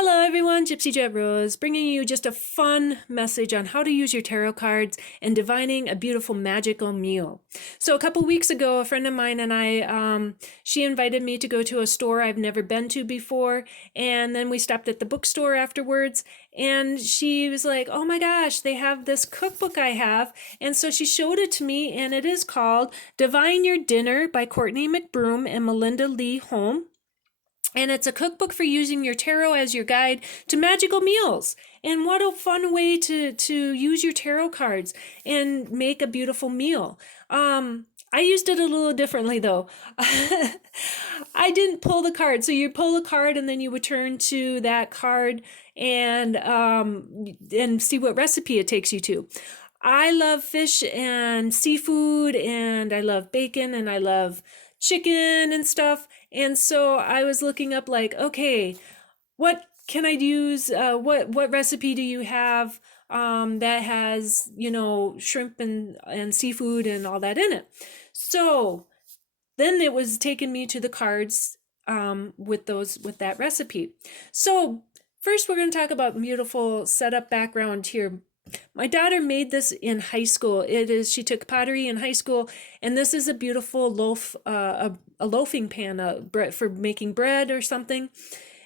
Hello everyone, Gypsy Jet Rose, bringing you just a fun message on how to use your tarot cards and divining a beautiful magical meal. So a couple weeks ago, a friend of mine and I, she invited me to go to a store I've never been to before, and then we stopped at the bookstore afterwards, and she was like, oh my gosh, they have this cookbook I have, and so she showed it to me, and it is called Divine Your Dinner by Courtney McBroom and Melinda Holm. And it's a cookbook for using your tarot as your guide to magical meals. And what a fun way to use your tarot cards and make a beautiful meal. I used it a little differently though. I didn't pull the card. So you pull a card and then you would turn to that card and see what recipe it takes you to. I love fish and seafood, and I love bacon, and I love chicken and stuff. And so I was looking up like, okay, what can I use? What recipe do you have that has, shrimp and seafood and all that in it? So then it was taking me to the cards with that recipe. So first we're going to talk about beautiful setup background here. My daughter made this in high school. She took pottery in high school, and this is a beautiful loaf, a loafing pan for making bread or something.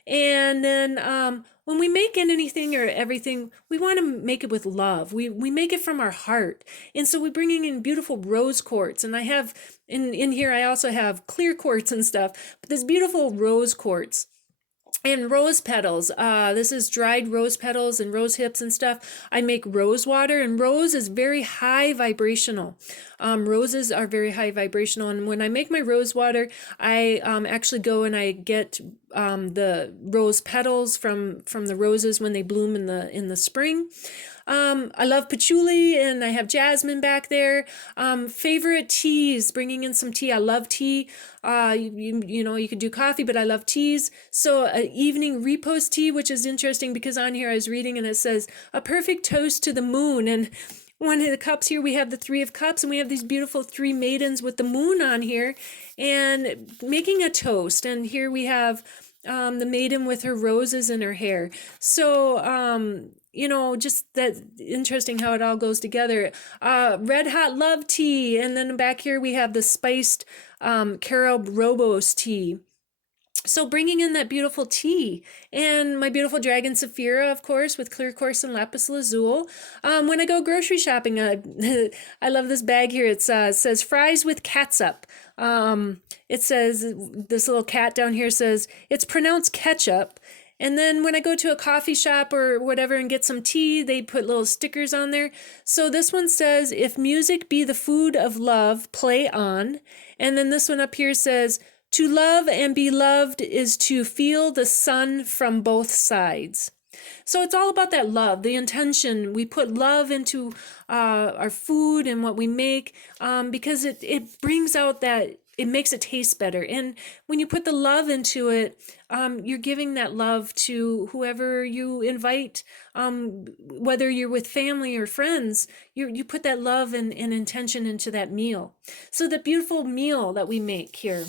And then when we make anything or everything, we want to make it with love. We make it from our heart. And so we're bringing in beautiful rose quartz. And I have, in here, I also have clear quartz and stuff, but this beautiful rose quartz. And rose petals. This is dried rose petals and rose hips and stuff. I make rose water, and rose is very high vibrational. Roses are very high vibrational, and when I make my rose water, I actually go and I get the rose petals from the roses when they bloom in the spring. I love patchouli, and I have jasmine back there. Favorite teas, bringing in some tea. I love tea. You could do coffee, but I love teas. So evening repose tea, which is interesting because on here I was reading and it says a perfect toast to the moon. And one of the cups here, we have the Three of Cups, and we have these beautiful three maidens with the moon on here and making a toast. And here we have the maiden with her roses in her hair. So, just that interesting how it all goes together. Red hot love tea. And then back here we have the spiced carob robos tea. So bringing in that beautiful tea, and my beautiful dragon Saphira, of course, with clear quartz and lapis lazuli. When I go grocery shopping, I love this bag here. It says fries with catsup. It says, this little cat down here says, it's pronounced ketchup. And then when I go to a coffee shop or whatever and get some tea, they put little stickers on there. So this one says, if music be the food of love, play on. And then this one up here says, to love and be loved is to feel the sun from both sides. So it's all about that love, the intention. We put love into our food and what we make because it brings out that, it makes it taste better. And when you put the love into it, you're giving that love to whoever you invite, whether you're with family or friends, you put that love and intention into that meal. So the beautiful meal that we make here.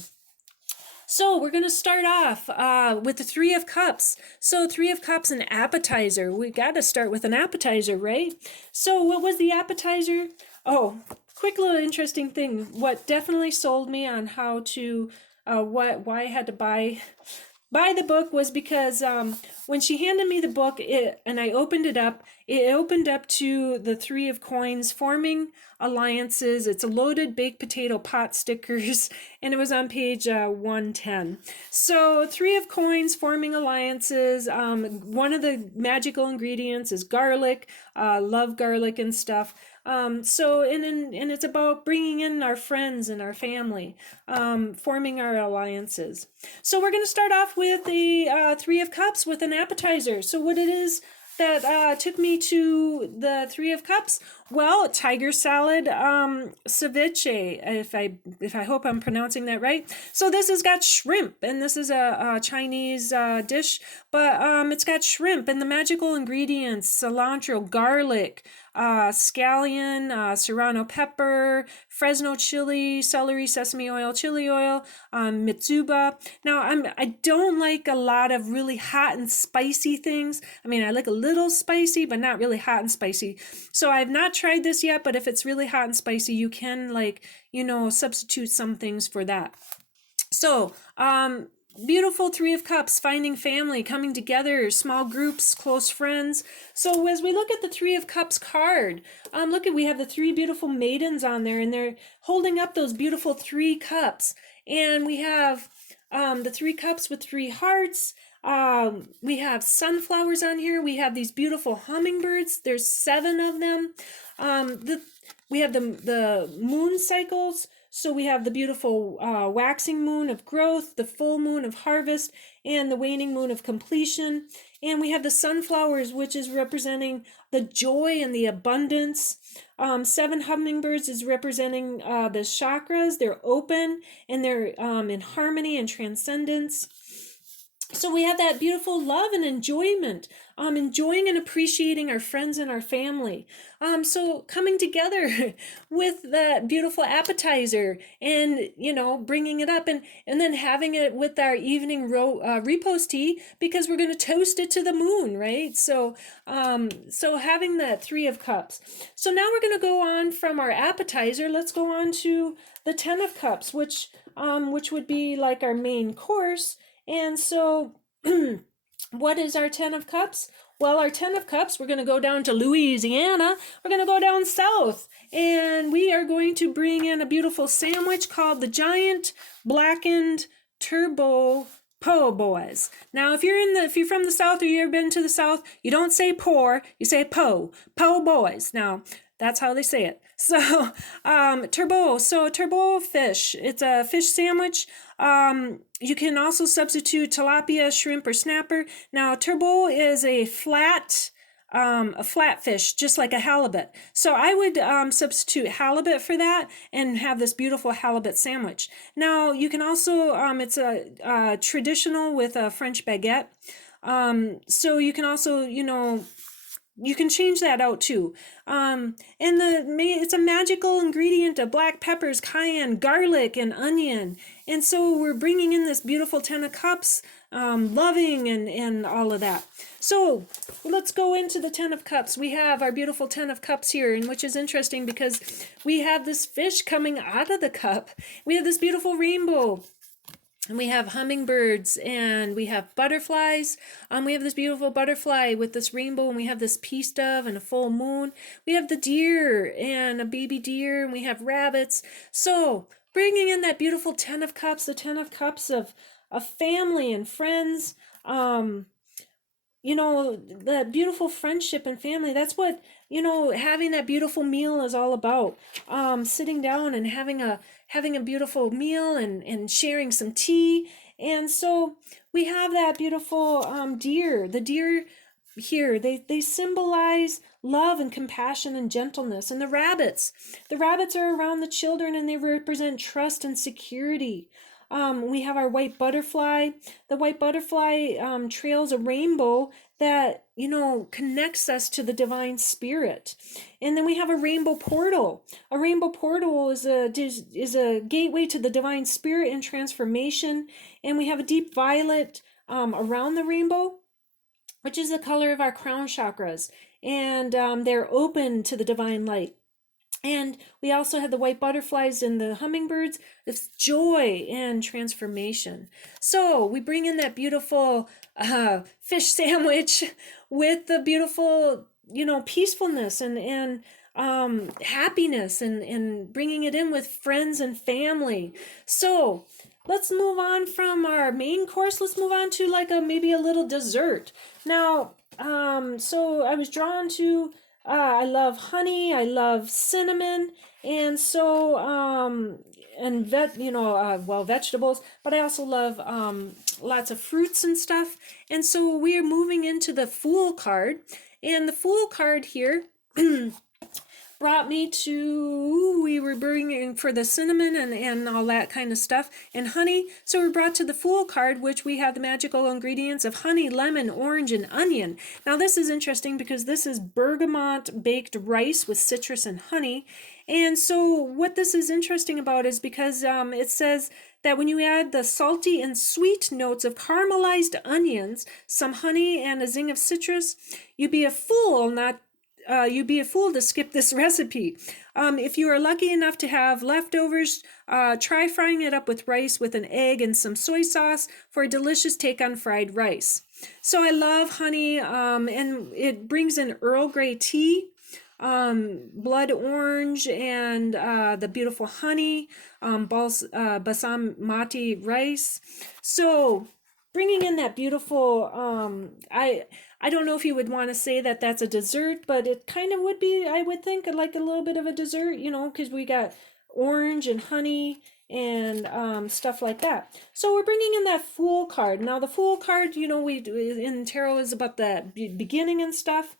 So we're going to start off with the Three of Cups. So Three of Cups, an appetizer. We got to start with an appetizer, right? So what was the appetizer? Oh, quick little interesting thing. What definitely sold me on how to, why I had to buy the book was because when she handed me the book and I opened it opened up to the Three of Coins, forming alliances. It's a loaded baked potato pot stickers, and it was on page 110. So Three of Coins, forming alliances. One of the magical ingredients is garlic. Love garlic and stuff. And it's about bringing in our friends and our family, forming our alliances. So we're going to start off with the Three of Cups with an appetizer. So what it is that took me to the Three of Cups Well, tiger salad, ceviche, if I hope I'm pronouncing that right. So this has got shrimp, and this is a Chinese dish, but it's got shrimp and the magical ingredients: cilantro, garlic, scallion, serrano pepper, Fresno chili, celery, sesame oil, chili oil, mitsuba. Now, I don't like a lot of really hot and spicy things. I mean, I like a little spicy, but not really hot and spicy. So I've not tried this yet, but if it's really hot and spicy, you can, like, substitute some things for that. So, beautiful Three of Cups, finding family, coming together, small groups, close friends. So as we look at the Three of Cups card, we have the three beautiful maidens on there, and they're holding up those beautiful three cups. And we have the three cups with three hearts. We have sunflowers on here. We have these beautiful hummingbirds. There's 7 of them. We have the moon cycles. So we have the beautiful waxing moon of growth, the full moon of harvest, and the waning moon of completion. And we have the sunflowers, which is representing the joy and the abundance. 7 hummingbirds is representing the chakras. They're open and they're in harmony and transcendence. So we have that beautiful love and enjoyment, enjoying and appreciating our friends and our family. So coming together with that beautiful appetizer and, bringing it up and then having it with our evening repose tea, because we're going to toast it to the moon, right? So having that 3 of Cups. So now we're going to go on from our appetizer. Let's go on to the 10 of Cups, which would be like our main course. And so, what is our 10 of Cups? Well, our 10 of Cups, we're going to go down to Louisiana. We're going to go down south, and we are going to bring in a beautiful sandwich called the Giant Blackened Turbo Po' Boys. Now, if you're from the South or you've ever been to the South, you don't say poor, you say po' boys. Now, that's how they say it. So, turbo fish. It's a fish sandwich. You can also substitute tilapia, shrimp, or snapper. Now, turbo is a flat fish, just like a halibut. So I would substitute halibut for that and have this beautiful halibut sandwich. Now, you can also, it's a traditional with a French baguette. So you can also, you can change that out too. And it's a magical ingredient of black peppers, cayenne, garlic, and onion. And so we're bringing in this beautiful 10 of Cups, loving and all of that. So let's go into the 10 of Cups. We have our beautiful 10 of Cups here, and which is interesting because we have this fish coming out of the cup. We have this beautiful rainbow. And we have hummingbirds and we have butterflies. We have this beautiful butterfly with this rainbow, and we have this peace dove and a full moon. We have the deer and a baby deer, and we have rabbits. So bringing in that beautiful 10 of Cups, the 10 of Cups of family and friends, that beautiful friendship and family. That's what, having that beautiful meal is all about. Sitting down and having a beautiful meal and sharing some tea. And so we have that beautiful deer. The deer here, they symbolize love and compassion and gentleness. And the rabbits are around the children, and they represent trust and security. We have our white butterfly. The white butterfly trails a rainbow that, connects us to the divine spirit. And then we have a rainbow portal. A rainbow portal is a gateway to the divine spirit and transformation. And we have a deep violet around the rainbow, which is the color of our crown chakras. And they're open to the divine light. And we also have the white butterflies and the hummingbirds. It's joy and transformation. So we bring in that beautiful fish sandwich with the beautiful, peacefulness and happiness and bringing it in with friends and family. So let's move on from our main course. Let's move on to maybe a little dessert. Now, so I was drawn to I love honey, I love cinnamon, and so, vegetables, but I also love lots of fruits and stuff. And so we are moving into the Fool card, and the Fool card here brought me to, we were bringing for the cinnamon and all that kind of stuff, and honey. So we're brought to the Fool card, which we have the magical ingredients of honey, lemon, orange, and onion. Now this is interesting because this is bergamot baked rice with citrus and honey. And so what this is interesting about is because it says that when you add the salty and sweet notes of caramelized onions, some honey, and a zing of citrus, you'd be a fool to skip this recipe. If you are lucky enough to have leftovers, try frying it up with rice with an egg and some soy sauce for a delicious take on fried rice. So I love honey, and it brings in Earl Grey tea, blood orange, and the beautiful honey, basmati rice. So bringing in that beautiful, I don't know if you would want to say that that's a dessert, but it kind of would be, I would think, like a little bit of a dessert, because we got orange and honey and stuff like that. So we're bringing in that Fool card. Now the Fool card, we in tarot is about the beginning and stuff.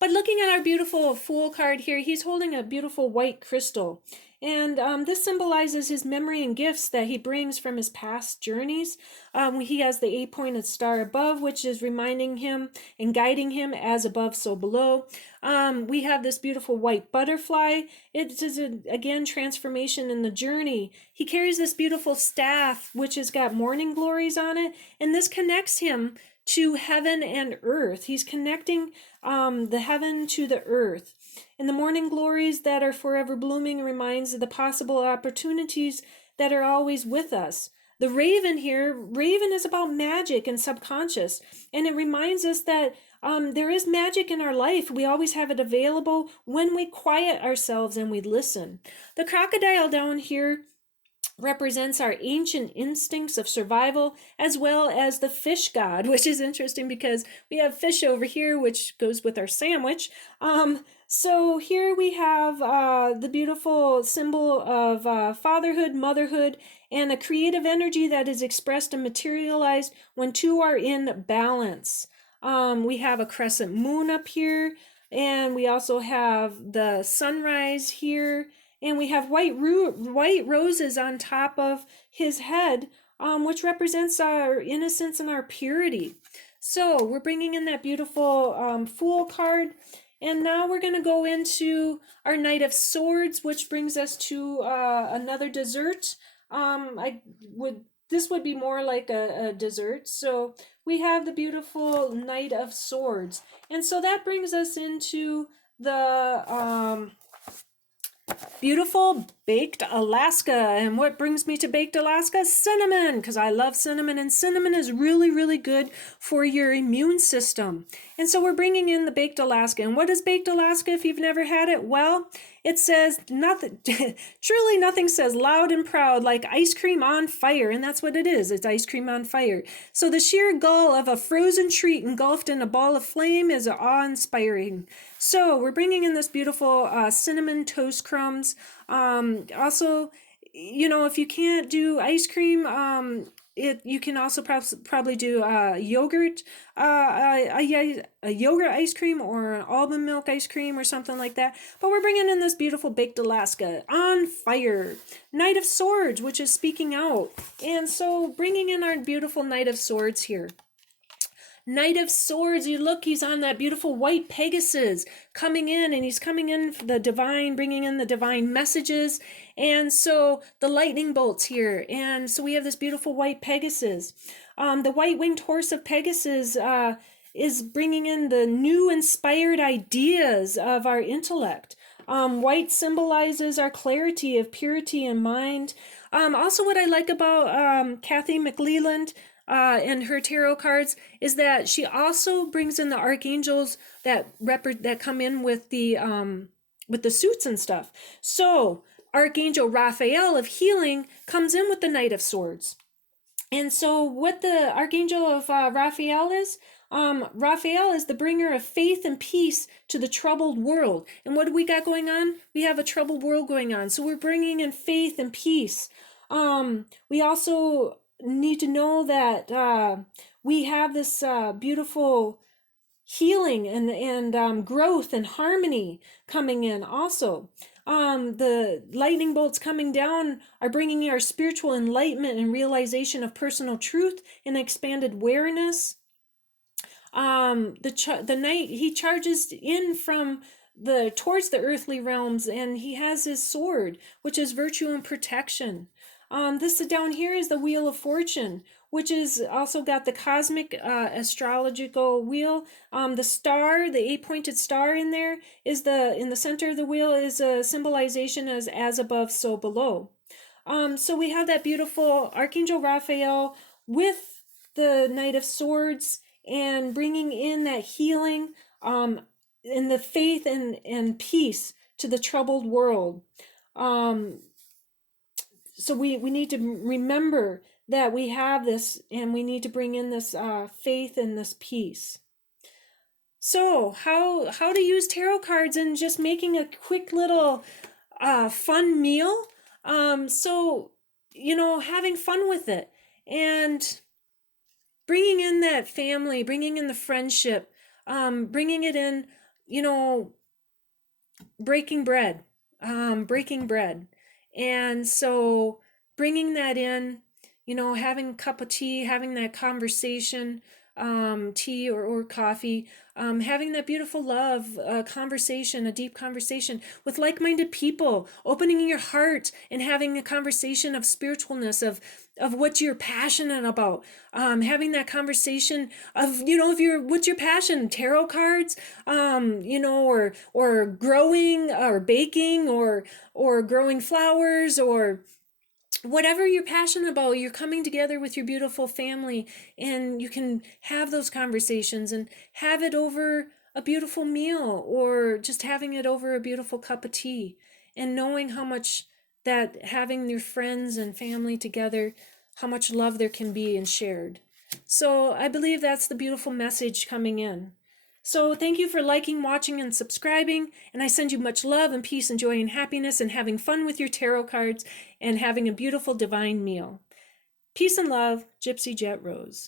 But looking at our beautiful Fool card here, he's holding a beautiful white crystal. And this symbolizes his memory and gifts that he brings from his past journeys. He has the 8-pointed star above, which is reminding him and guiding him as above, so below. We have this beautiful white butterfly. It is, again, transformation in the journey. He carries this beautiful staff, which has got morning glories on it. And this connects him to heaven and earth. He's connecting the heaven to the earth. And the morning glories that are forever blooming reminds of the possible opportunities that are always with us. The raven here, raven is about magic and subconscious. And it reminds us that there is magic in our life. We always have it available when we quiet ourselves and we listen. The crocodile down here represents our ancient instincts of survival, as well as the fish god, which is interesting because we have fish over here, which goes with our sandwich. So here we have the beautiful symbol of fatherhood, motherhood, and a creative energy that is expressed and materialized when two are in balance. We have a crescent moon up here, and we also have the sunrise here. And we have white roses on top of his head, which represents our innocence and our purity. So we're bringing in that beautiful Fool card. And now we're going to go into our Knight of Swords, which brings us to another dessert. This would be more like a dessert. So we have the beautiful Knight of Swords. And so that brings us into the beautiful baked Alaska. And what brings me to baked Alaska? Cinnamon, because I love cinnamon, and cinnamon is really, really good for your immune system. And so we're bringing in the baked Alaska. And what is baked Alaska if you've never had it? Well, it says nothing, truly nothing says loud and proud like ice cream on fire. And that's what it is. It's ice cream on fire. So the sheer gall of a frozen treat engulfed in a ball of flame is awe-inspiring. So we're bringing in this beautiful cinnamon toast crumbs. Also, if you can't do ice cream, you can also probably do yogurt, a yogurt ice cream or an almond milk ice cream or something like that. But we're bringing in this beautiful baked Alaska on fire. Knight of Swords, which is speaking out. And so bringing in our beautiful Knight of Swords here. Knight of Swords, you look, he's on that beautiful white Pegasus coming in, and he's coming in for the divine, bringing in the divine messages. And so the lightning bolts here. And so we have this beautiful white Pegasus. The white-winged horse of Pegasus is bringing in the new inspired ideas of our intellect. White symbolizes our clarity of purity in mind. Also, what I like about Cathy McClelland and her tarot cards is that she also brings in the archangels that come in with the suits and stuff. So Archangel Raphael of healing comes in with the Knight of Swords. And so what the Archangel of Raphael is the bringer of faith and peace to the troubled world. And what do we got going on? We have a troubled world going on. So we're bringing in faith and peace. We also need to know that we have this beautiful healing and growth and harmony coming in also. The lightning bolts coming down are bringing our spiritual enlightenment and realization of personal truth and expanded awareness. The knight, he charges in from the towards the earthly realms, and he has his sword, which is virtue and protection. This down here is the wheel of fortune, which is also got the cosmic astrological wheel. The star, the 8-pointed star in there, is in the center of the wheel is a symbolization as above, so below. So we have that beautiful Archangel Raphael with the Knight of Swords and bringing in that healing and the faith and peace to the troubled world. So we need to remember that we have this, and we need to bring in this faith and this peace. So how to use tarot cards and just making a quick little fun meal. So, having fun with it and bringing in that family, bringing in the friendship, bringing it in, breaking bread, breaking bread. And so bringing that in, having a cup of tea, having that conversation, tea or coffee, having that beautiful love conversation, a deep conversation with like-minded people, opening your heart and having a conversation of spiritualness, of what you're passionate about, having that conversation of, what's your passion, tarot cards, or growing or baking or growing flowers, or whatever you're passionate about. You're coming together with your beautiful family, and you can have those conversations and have it over a beautiful meal, or just having it over a beautiful cup of tea, and knowing how much that having your friends and family together, how much love there can be and shared. So I believe that's the beautiful message coming in. So thank you for liking, watching, and subscribing, and I send you much love and peace and joy and happiness, and having fun with your tarot cards and having a beautiful divine meal. Peace and love, Gypsy Jet Rose.